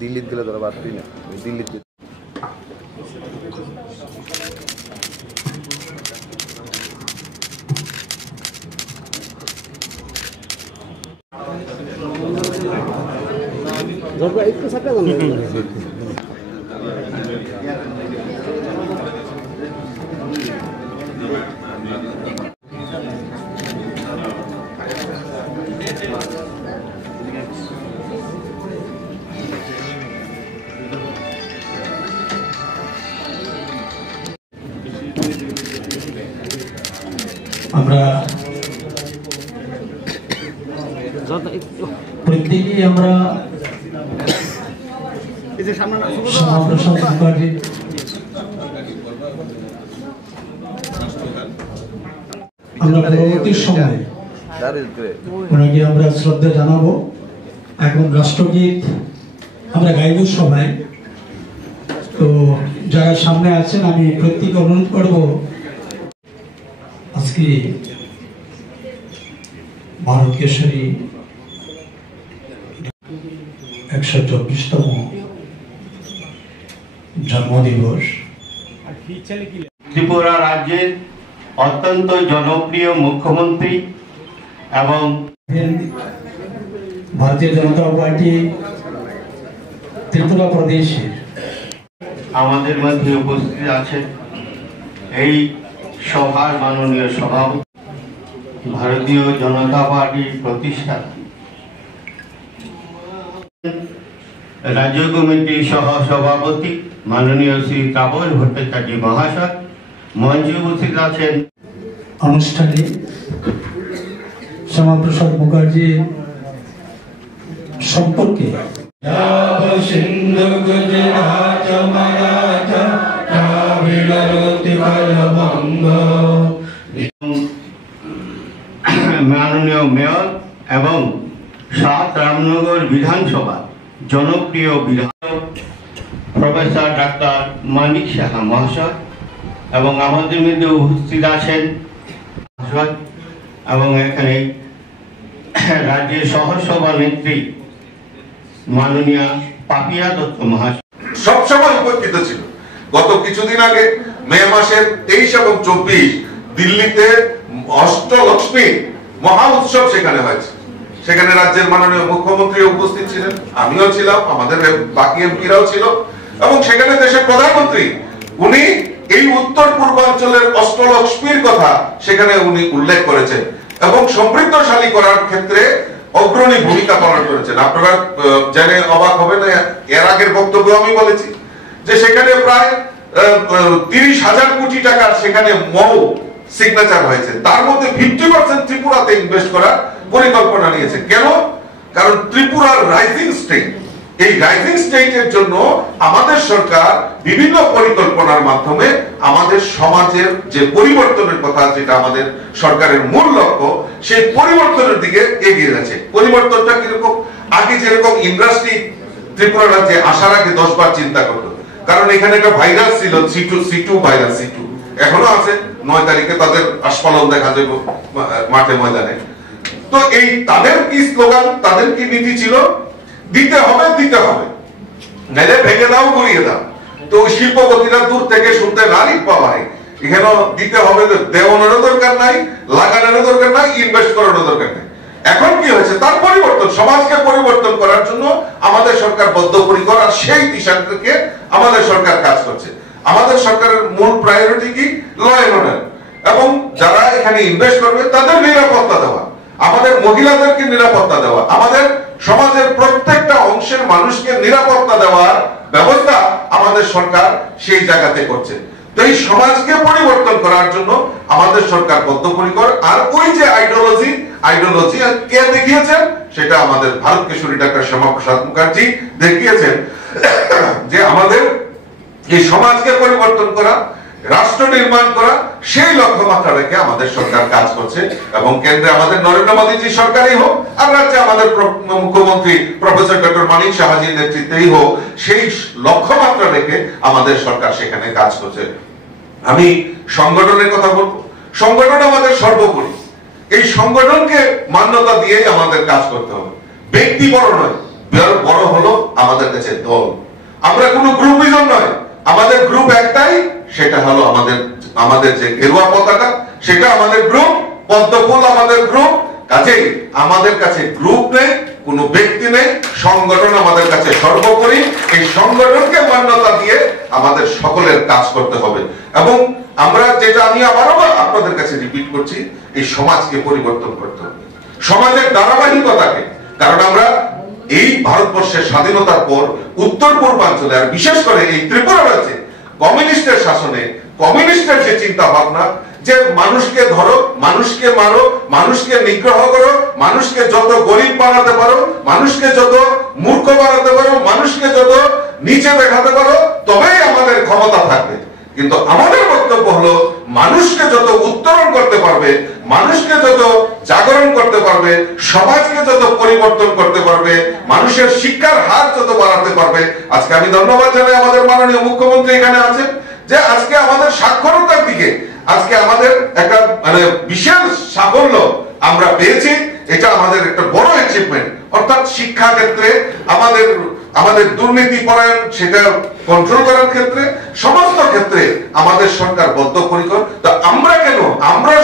দিল্লিত গেলে তোরা বাদ না দিল্লিত একটু সাথে আমরা প্রত্যেকেই আমরা শ্যামাপ্রসাদ মুখার্জি আমরা পরবর্তী সময়ে ওনাকে আমরা শ্রদ্ধা জানাবো। এখন রাষ্ট্রগীত আমরা গাইব সবাই। তো যারা সামনে আছেন আমি প্রত্যেকে অনুরোধ করব আজকে ভারত কেশরী 124তম জন্মদিবস। ত্রিপুরা রাজ্যের অত্যন্ত জনপ্রিয় মুখ্যমন্ত্রী এবং ভারতীয় জনতা পার্টি ত্রিপুরা প্রদেশের আমাদের মধ্যে উপস্থিত আছেন এই সভার মাননীয় সভাপতি, ভারতীয় জনতা পার্টির প্রতিষ্ঠাতা, রাজ্য কমিটির সহ সভাপতি মাননীয় শ্রী তাপস ভট্টাচার্য মহাশয়। মঞ্চে উপস্থিত আছেন অনুষ্ঠানে শ্যামাপ্রসাদ মুখার্জি সম্পর্কে মাননীয় মেয়র এবং 7 রামনগর বিধানসভা জনপ্রিয় বিধায়ক প্রফেসর ডাক্তার মানিক সাহা মহাশয় এবং আমাদের মধ্যে উপস্থিত আছেন এবং এখানে রাজ্যের সহসভা নেত্রী মাননীয় পাপিয়া দত্ত মহাশয় সবসময় উপস্থিত ছিল। গত কিছুদিন আগে মে মাসের 23 এবং 24 দিল্লিতে অষ্টলক্ষ্মী মহা উৎসব সেখানে হয়েছে। সেখানে রাজ্যের মাননীয় মুখ্যমন্ত্রী উপস্থিত ছিলেন, আমিও ছিলাম, আমাদের বাকি এমপিরাও ছিল এবং সেখানে দেশের প্রধানমন্ত্রী উনি এই উত্তর পূর্বাঞ্চলের অষ্টলক্ষ্মীর কথা সেখানে উনি উল্লেখ করেছেন এবং সমৃদ্ধশালী করার ক্ষেত্রে অগ্রণী ভূমিকা পালন করেছেন। আপনারা জেনে অবাক হবেন, এর আগের বক্তব্য আমি বলেছি যে সেখানে প্রায় 30,000 কোটি টাকার সেখানে মৌ সিগনেচার হয়েছে, তার মধ্যে 50% ত্রিপুরাতে ইনভেস্ট করার পরিকল্পনা নিয়েছে। কেন? কারণ ত্রিপুরার রাইজিং স্টেট, এই রাইজিং স্টেটের জন্য আমাদের সরকার বিভিন্ন পরিকল্পনার মাধ্যমে আমাদের সমাজের যে পরিবর্তনের কথা, যেটা আমাদের সরকারের মূল লক্ষ্য, সেই পরিবর্তনের দিকে এগিয়ে গেছে। পরিবর্তনটা কিরকম? আগে যেরকম ইন্ডাস্ট্রি ত্রিপুরা রাজ্যে আসার আগে 10 বার চিন্তা করতো, কারণ এখানে একটা ভাইরাস ছিল C2 ভাইরাস, C2 এখনো আছে। 9 তারিখে তাদের আস্ফালন দেখা যাবে মাঠে ময়দানে। তো এই তাদের কি স্লোগান, তাদের কি নীতি ছিল? দিতে হবে, দিতে হবে, নাইলে ভেঙে দাও, ঘুরিয়ে দাও। তো শিল্পপতিরা দূর থেকে শুনতে নারী পাওয়াই এখানে দিতে হবে, দেওয়ানোর দরকার নাই, লাগানোর দরকার নাই, ইনভেস্ট করানোর দরকার নাই। এখন কি হয়েছে? তার পরিবর্তন, সমাজকে পরিবর্তন করার জন্য আমাদের সরকার বদ্ধপরিকর, আর সেই দিশা থেকে আমাদের সরকার কাজ করছে। আমাদের সরকারের মূল প্রায়োরিটি কি? ল এন্ড অর্ডার, এবং যারা এখানে ইনভেস্ট করবে তাদের নিরাপত্তা দেওয়া, আমাদের মহিলাদেরকে নিরাপত্তা দেওয়া, আমাদের সমাজের প্রত্যেকটা অংশের মানুষকে নিরাপত্তা দেওয়ার ব্যবস্থা আমাদের সরকার সেই জায়গাতে করছে। তো এই সমাজকে পরিবর্তন করার জন্য আমাদের সরকার বদ্ধপরিকর। আর ওই যে আইডিওলজি কে দেখিয়েছেন? সেটা আমাদের ভারত কেশরী ডাক্তার শ্যামাপ্রসাদ মুখার্জি দেখিয়েছেন যে আমাদের এই সমাজকে পরিবর্তন করা, রাষ্ট্র নির্মাণ করা, সেই লক্ষ্যমাত্রা রেখে আমাদের সরকার কাজ করছে। এবং কেন্দ্রে আমাদের নরেন্দ্র মোদীজি সরকারই হোক, আর রাজ্যে আমাদের মুখ্যমন্ত্রী প্রফেসর ডক্টর মানিক সাহাজির নেতৃত্বেই হোক, সেই লক্ষ্যমাত্রা রেখে আমাদের সরকার সেখানে কাজ করছে। আমি সংগঠনের কথা বলবো। সংগঠন আমাদের সর্বোপরি। এই সংগঠনকে মান্যতা দিয়েই আমাদের কাজ করতে হবে। ব্যক্তি বড় নয়, বড় হলো আমাদের কাছে দল। আমরা কোনো গ্রুপিজম নয়, আমাদের গ্রুপ একটাই, সেটা হলো আমাদের যে গেরুয়া পতাকা, সেটা আমাদের গ্রুপ, পদ্মফুল আমাদের গ্রুপ। কাজেই আমাদের কাছে গ্রুপ নেই, কোনো ব্যক্তি নেই, সংগঠন আমাদের কাছে সর্বোপরি। এই সংগঠনকে মান্যতা দিয়ে আমাদের সকলের কাজ করতে হবে। এবং আমরা যেটা আমি আবারও আপনাদের কাছে রিপিট করছি, এই সমাজকে পরিবর্তন করতে হবে, সমাজের ধারাবাহিকতাকে। কারণ আমরা এই ভারতবর্ষের স্বাধীনতার পর উত্তর পূর্বাঞ্চলে, আর বিশেষ করে এই ত্রিপুরা রাজ্যে কমিউনিস্টের শাসনে, কমিউনিস্টের যে চিন্তা ভাবনা যে মানুষকে ধরো, মানুষকে মারো, মানুষকে নিগ্রহ করো, মানুষকে যত গরিব বানাতে পারো, মানুষকে যত মূর্খ বানাতে পারো, মানুষকে যত নিচে দেখাতে পারো, তবেই আমাদের ক্ষমতা থাকবে। কিন্তু আমাদের বক্তব্য হলো মানুষকে যত উত্তরণ করতে পারবে, মানুষকে যত জাগরণ করতে পারবে, সমাজকে যত পরিবর্তন করতে পারবে, মানুষের শিক্ষার হার যত বাড়াতে পারবে। আজকে আমি ধন্যবাদ জানাই আমাদের মাননীয় মুখ্যমন্ত্রী এখানে আছেন, যে আজকে আমাদের সাক্ষরতার দিকে আজকে আমাদের একটা বিশাল সাফল্য আমরা পেয়েছি। এটা আমাদের একটা বড় অ্যাচিভমেন্ট। অর্থাৎ শিক্ষা ক্ষেত্রে আমাদের দুর্নীতি পরায়ণ সেটা কন্ট্রোল করার ক্ষেত্রে, সমস্ত ক্ষেত্রে আমাদের সরকার বদ্ধপরিকর। তো আমরা কেন, আমরা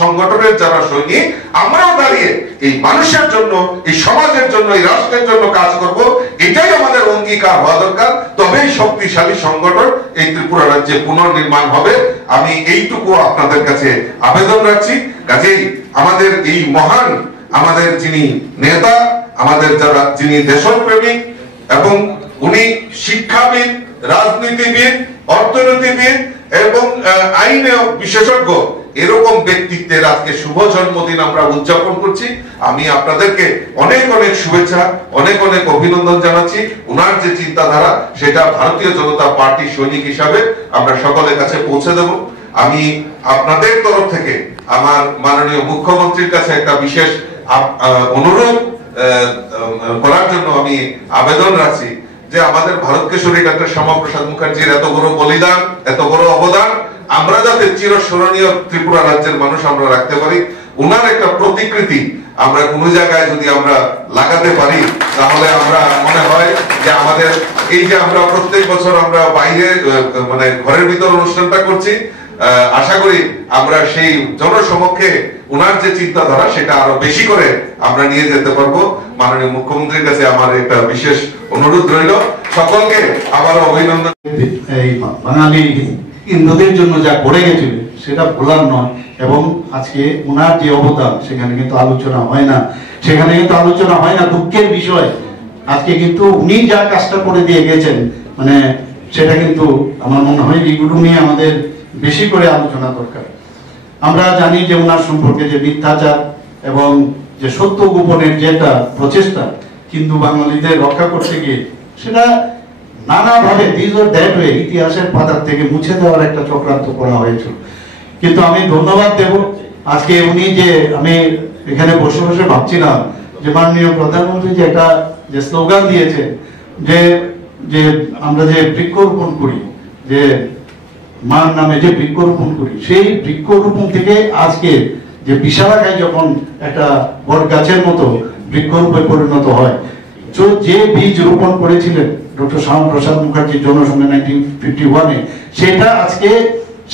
সংগঠনের যারা সৈনিক, আমরাও দাঁড়িয়ে এই মানুষের জন্য, এই সমাজের জন্য, এই রাষ্ট্রের জন্য কাজ করব। এটাই আমাদের অঙ্গীকার হওয়া দরকার। তবেই শক্তিশালী সংগঠন এই ত্রিপুরা রাজ্যে পুনর্নির্মাণ হবে। আমি এইটুকু আপনাদের কাছে আবেদন রাখছি। কাজেই আমাদের এই মহান, আমাদের যিনি নেতা, আমাদের যিনি দেশপ্রেমিক, এবং উনি শিক্ষাবিদ, রাজনীতিবিদ, অর্থনীতিবিদ এবং আইনে বিশেষজ্ঞ, এরকম ব্যক্তিত্বের আজকে শুভ জন্মদিন আমরা উদযাপন করছি। আমি আপনাদেরকে অনেক অনেক শুভেচ্ছা, অনেক অনেক অভিনন্দন জানাচ্ছি। উনার যে চিন্তাধারা, সেটা ভারতীয় জনতা পার্টি সৈনিক হিসাবে আমরা সকলের কাছে পৌঁছে দেব। আমি আপনাদের তরফ থেকে আমার মাননীয় মুখ্যমন্ত্রীর কাছে একটা বিশেষ অনুরোধ করার জন্য আমি আবেদন রাখছি, যে আমাদের ভারত কেশরী ডক্টর শ্যামাপ্রসাদ মুখার্জির এত বড় বলিদান, এত বড় অবদান আমরা যাতে চিরস্মরণীয় ত্রিপুরা রাজ্যের মানুষ আমরা রাখতে পারি। উনার একটা প্রতিকৃতি আমরা কোন জায়গায় যদি আমরা লাগাতে পারি, তাহলে আমরা মনে হয় যে আমাদের এই যে আমরা প্রত্যেক বছর আমরা বাইরে ঘরের ভিতর অনুষ্ঠানটা করছি, আশা করি আমরা সেই জনসমক্ষে উনার যে চিন্তাধারা সেটা আরো বেশি করে আমরা নিয়ে যেতে পারবো। মাননীয় মুখ্যমন্ত্রীর কাছে আমার একটা বিশেষ অনুরোধ রইল। সকলকে আবার অভিনন্দন। এই বাঙালি হিন্দুদের জন্য যা করে গেছিল সেটা ভোলার নয়, এবং আজকে উনার যে অবদান সেখানে কিন্তু আলোচনা হয় না, দুঃখের বিষয়। আজকে কিন্তু উনি যা কাজটা করে দিয়ে গেছেন, সেটা কিন্তু আমার মনে হয় এগুলো নিয়ে আমাদের বেশি করে আলোচনা দরকার। আমরা জানি যে ওনার সম্পর্কে যে মিথ্যাচার এবং যে সত্য গোপনের যে একটা প্রচেষ্টা হিন্দু বাঙালিদের রক্ষা করতে গিয়ে, সেটা নানাভাবে ইতিহাসের পাতার থেকে মুছে দেওয়ার একটা চক্রান্ত করা হয়েছিল। কিন্তু আমি ধন্যবাদ দেব আজকে উনি যে, আমি এখানে বসে বসে ভাবছিলাম যে মাননীয় প্রধানমন্ত্রী যে একটা যে স্লোগান দিয়েছে, যে আমরা যে বৃক্ষরোপণ করি, যে মার নামে যে বৃক্ষরোপণ করি, সেই বৃক্ষরোপণ থেকে আজকে যে বিশালাকায় যখন একটা বট গাছের মতো বৃক্ষরূপে পরিণত হয়, যে বীজ রোপণ করেছিলেন ডক্টর শ্যামাপ্রসাদ মুখার্জির জনসংঘে 1951-এ, সেটা আজকে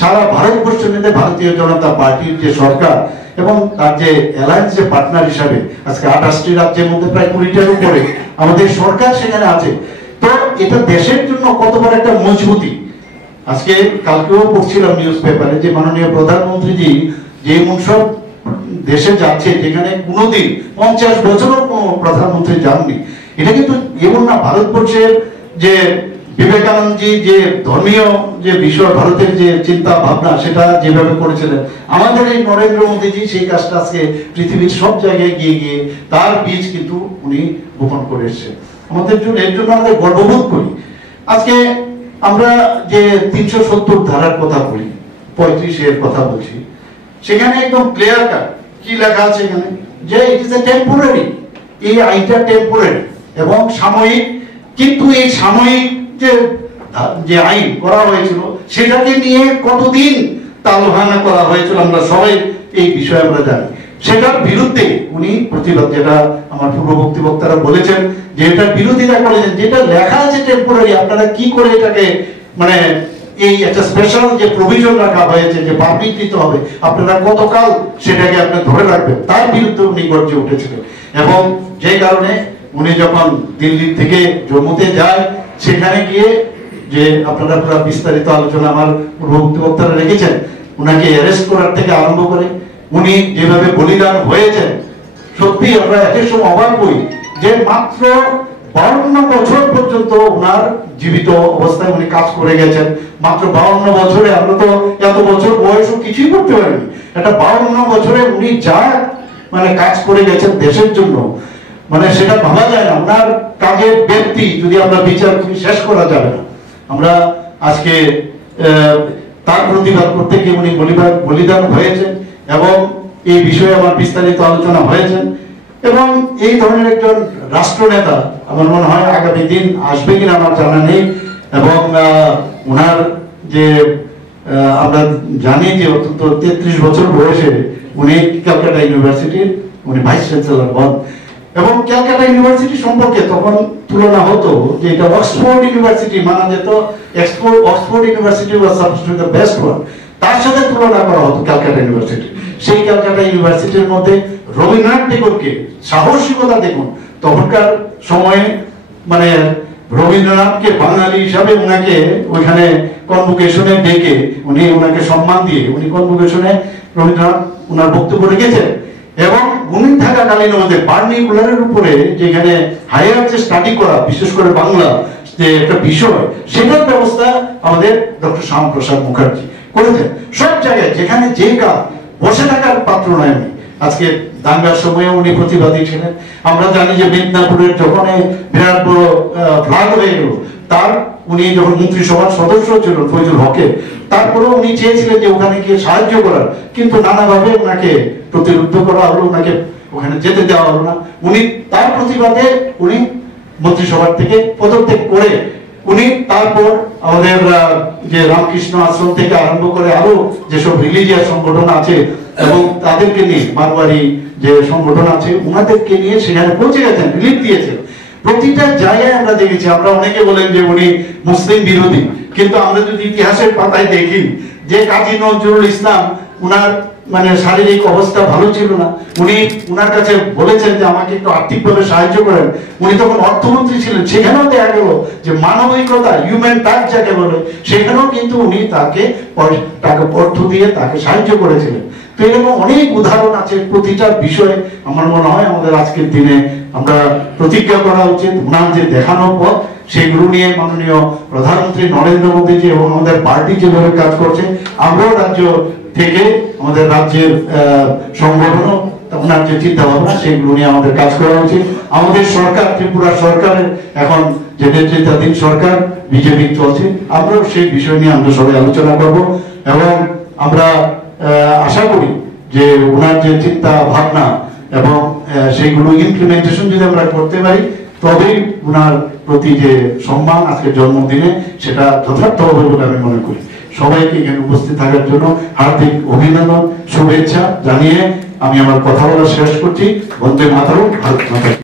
সারা ভারতবর্ষ নিতে ভারতীয় জনতা পার্টির যে সরকার এবং তার যে অ্যালায়েন্স যে পার্টনার হিসাবে আজকে 28টি রাজ্যের মধ্যে প্রায় 20টার উপরে আমাদের সরকার সেখানে আছে। তো এটা দেশের জন্য কত বড় একটা মজবুতি। আজকে কালকেও পড়ছিলাম নিউজ পেপারে যে মাননীয় প্রধানমন্ত্রীজি যে সব দেশে যাচ্ছে যেখানে কোনোদিন 50 বছরও কোনো প্রধানমন্ত্রী যাননি। এটা কিন্তু এমন না, ভারতবর্ষের যে বিবেকানন্দজি যে ধর্মীয় যে বিষয়, ভারতের যে চিন্তা ভাবনা সেটা যেভাবে করেছিলেন, আমাদের এই নরেন্দ্র মোদীজি সেই কাজটা আজকে পৃথিবীর সব জায়গায় গিয়ে গিয়ে তার বীজ কিন্তু উনি বপন করে এসেছেন। আমাদের জন্য এর জন্য আমরা গর্ববোধ করি। আজকে আমরা যে 370 ধারার কথা বলি, 35 কথা বলছি, সেখানে একদম ক্লিয়ার কাট কি লেখা আছে এখানে, যে ইট ইজ এ টেম্পোরারি, এই আইনটা টেম্পোরারি এবং সাময়িক। কিন্তু এই সাময়িক যে আইন করা হয়েছিল সেটাকে নিয়ে কতদিন তালভাঙা করা হয়েছিল আমরা সবাই এই বিষয়ে আমরা জানি। সেটার বিরুদ্ধে উনি প্রতিবাদ, যেটা আমার পূর্ববর্তী বক্তারা বলেছেন যে এটার বিরোধিতা করেছেন, যেটা লেখা আছে টেম্পোরারি, আপনারা কি করে এটাকে মানে এই একটা স্পেশাল যে প্রভিশন রাখা হয়েছে যে পাবলিক দিতে হবে, আপনারা কতকাল সেটাকে আপনি ধরে রাখবেন, তার বিরুদ্ধে উনি গর্জে উঠেছিলেন। এবং যে কারণে উনি যখন দিল্লি থেকে জম্মুতে যায়, সেখানে গিয়ে যে আপনারা পুরো বিস্তারিত আলোচনা আমার পূর্ববর্তী বক্তারা রেখেছেন, উনাকে অ্যারেস্ট করার থেকে আরম্ভ করে উনি যেভাবে বলিদান হয়েছেন, সত্যি আমরা একের সময় অবাক হই যে মাত্র 52 বছর পর্যন্ত ওনার জীবিত অবস্থায় উনি কাজ করে গেছেন। মাত্র 52 বছরে, আমরা তো এত বছর বয়সও কিছুই করতে পারিনি, এটা 52 বছরে উনি যা মানে কাজ করে গেছেন দেশের জন্য, মানে সেটা ভাবা যায় না। ওনার কাজের ব্যক্তি যদি আমরা বিচার করি শেষ করা যাবে না। আমরা আজকে তার প্রতিবাদ করতে গিয়ে উনি বলিদান হয়েছেন এবং এই বিষয়ে আমার বিস্তারিত আলোচনা হয়েছে। এবং এই ধরনের একজন রাষ্ট্রনেতা আমার মনে হয় আগামী দিন আসবে কিনা আমার জানা নেই। এবং ওনার যে আমরা জানি যে অন্তত 33 বছর বয়সে উনি ক্যালকাটা ইউনিভার্সিটির উনি ভাইস চ্যান্সেলর হন। এবং ক্যালকাটা ইউনিভার্সিটি সম্পর্কে তখন তুলনা হতো যে এটা অক্সফোর্ড ইউনিভার্সিটি মানা যেত, Oxford university was supposed to B the best one, তার সাথে তুলনা করা হতো ক্যালকাটা ইউনিভার্সিটি। সেই ক্যালকাটা ইউনিভার্সিটির মধ্যে রবীন্দ্রনাথ ঠাকুরকে সাহসিকতা দেখুন, তখনকার সময়ে মানে রবীন্দ্রনাথকে বাঙালি হিসাবে ওনাকে ওইখানে কনভোকেশনে ডেকে উনি ওনাকে সম্মান দিয়ে উনি কনভোকেশনে রবীন্দ্রনাথ ওনার বক্তব্য রেখেছেন। এবং উনি থাকাকালীন আমাদের পার্নিকুলারের উপরে যেখানে হায়ার যে স্টাডি করা, বিশেষ করে বাংলা যে একটা বিষয়, সেটার ব্যবস্থা আমাদের ডক্টর শ্যামাপ্রসাদ মুখার্জি করেছেন। সব জায়গায় যেখানে যে কাজ, বসে থাকার পাত্র নয় উনি। আজকে দাঙ্গার সময় উনি প্রতিবাদী ছিলেন। আমরা জানি যে মেদিনীপুরের যখন বিরাট বড় ফ্লাগ হয়ে গেল, তার উনি যখন মন্ত্রিসভার সদস্য ছিলেন ফজলুল হকে, তারপরেও উনি চেয়েছিলেন যে ওখানে গিয়ে সাহায্য করার, কিন্তু নানাভাবে ওনাকে প্রতিরুদ্ধ করা হলো, ওনাকে ওখানে যেতে দেওয়া হলো না। উনি তার প্রতিবাদে উনি মন্ত্রিসভার থেকে পদত্যাগ করে উনি তারপর আমাদের যে রামকৃষ্ণ আশ্রম থেকে আরম্ভ করে আরো যেসব রিলিজিয়াস সংগঠন আছে এবং তাদেরকে নিয়ে মারওয়ারি যে সংগঠন আছে ওনাদেরকে নিয়ে সেখানে পৌঁছে গেছেন, রিলিফ দিয়েছেন। প্রতিটা জায়গায় আমরা দেখেছি। আমরা অনেকে বলেন যে উনি মুসলিম বিরোধী, কিন্তু আমরা যদি ইতিহাসের পাতায় দেখি যে কাজী নজরুল ইসলাম উনার মানে শারীরিক অবস্থা ভালো ছিল না, উনি উনার কাছে বলেছেন যে আমাকে একটু আর্থিকভাবে সাহায্য করেন। উনি তখন অর্থমন্ত্রী ছিলেন, সেখানেও দেখা গেল যে মানবিকতা, হিউম্যান টাচ যাকে বলে, সেখানেও কিন্তু উনি তাকে টাকা অর্থ দিয়ে তাকে সাহায্য করেছিলেন। তো এরকম অনেক উদাহরণ আছে। প্রতিটা বিষয়ে আমার মনে হয় আমাদের আজকের দিনে আমরা প্রতিজ্ঞা করা উচিত, ওনার যে দেখানো পথ সেগুলো নিয়ে মাননীয় প্রধানমন্ত্রী নরেন্দ্র মোদীজি এবং আমাদের পার্টি যেভাবে কাজ করছে, আমরাও রাজ্য থেকে আমাদের রাজ্যের সংগঠনও ওনার যে চিন্তা ভাবনা সেগুলো নিয়ে আমাদের কাজ করা উচিত। আমাদের সরকার, ত্রিপুরা সরকারের এখন যে নেতৃত্বাধীন সরকার বিজেপি চলছে, আমরাও সেই বিষয় নিয়ে আমরা সবাই আলোচনা করব। এবং আমরা আশা করি যে ওনার যে চিন্তা ভাবনা এবং সেইগুলো ইমপ্লিমেন্টেশন যদি আমরা করতে পারি, তবেই ওনার প্রতি যে সম্মান আজকের জন্মদিনে সেটা যথার্থ হবে বলে আমি মনে করি। সবাইকে এখানে উপস্থিত থাকার জন্য হার্দিক অভিনন্দন, শুভেচ্ছা জানিয়ে আমি আমার কথা বলা শেষ করছি। বন্দে মাতরম, ভারত মাতা কি।